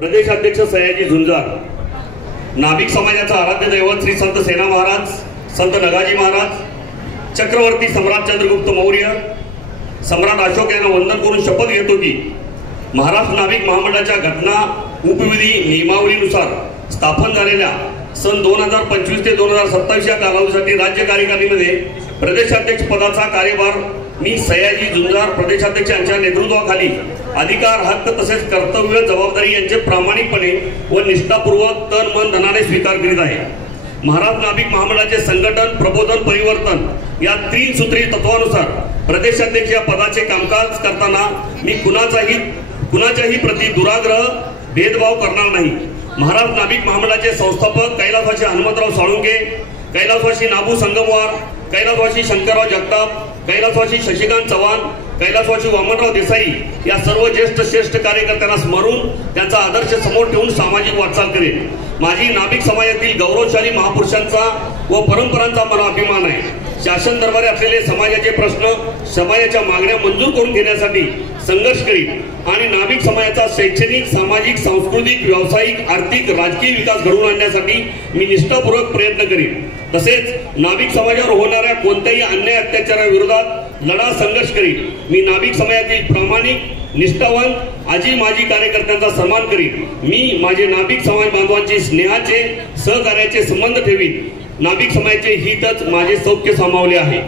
प्रदेशाध्यक्ष सयाजी झुंजार, नाभिक समाजाचा आराध्य दैवत श्री संत सेना महाराज, संत नगाजी महाराज, चक्रवर्ती सम्राट चंद्रगुप्त मौर्य, सम्राट अशोक यांना वंदन करून शपथ घेतो की महाराष्ट्र नाभिक महामंडळाच्या घटना उपविधी नियमावलीनुसार स्थापन झालेल्या सन 2025 ते 2027 या कालावधीसाठी राज्य कार्यकारिणीमध्ये प्रदेशाध्यक्ष पदाचा कार्यभार मी सयाजी झुंजार प्रदेशाध्यक्ष यांच्या नेतृत्वाखाली अधिकार, हक्क तसेच कर्तव्य, जबाबदारी यांचे प्रामाणिकपणे व निष्ठापूर्वक तन मन धनाने स्वीकार करीत आहे। महाराष्ट्र नाभिक महामंडळाचे संघटन, प्रबोधन, परिवर्तन या 3 सूत्री तत्वानुसार प्रदेशाध्यक्ष या पदाचे कामकाज करताना मी कुणाच्याही प्रति दुराग्रह, भेदभाव करणार नाही। महाराष्ट्र नाभिक महामंडळाचे संस्थापक कैलासवासी हनुमंतराव साळुंखे, कैलासवासी नाबू संगमवार, कैलासवासी शंकरराव जगताप, कैलासवासी शशिकांत चव्हाण, कैलासवासी वामनराव देसाई या सर्व श्रेष्ठ कार्यकर्त्यांना स्मरून त्यांचा आदर्श समोर ठेवून सामाजिक वाटचाल करेन। माझी नाभिक समाजातील गौरवशाली महापुरुषांचा व परंपरांचा मला अभिमान आहे। शासन दरबारी असलेले समाजाचे प्रश्न, समाजाच्या मागण्या मंजूर करून घेण्यासाठी संघर्ष करीन आणि नाभिक समाजाचा शैक्षणिक, सामाजिक, सांस्कृतिक, व्यावसायिक, आर्थिक, राजकीय विकास घडवून आणण्यासाठी मी निष्ठापूर्वक प्रयत्न करीन। तसेच नाभिक समाजावर होणाऱ्या कोणत्याही अन्याय, अत्याचाराविरोधात लढा, संघर्ष करीन। मी नाभिक समाजातील प्रामाणिक, निष्ठावंत, आजी माजी कार्यकर्त्यांचा सन्मान करीन। मी माझे नाभिक समाज बांधवांची स्नेहाचे, सहकार्याचे संबंध ठेवीन। नाभिक समाजाचे हितच माझे सौख्य सामावले आहे।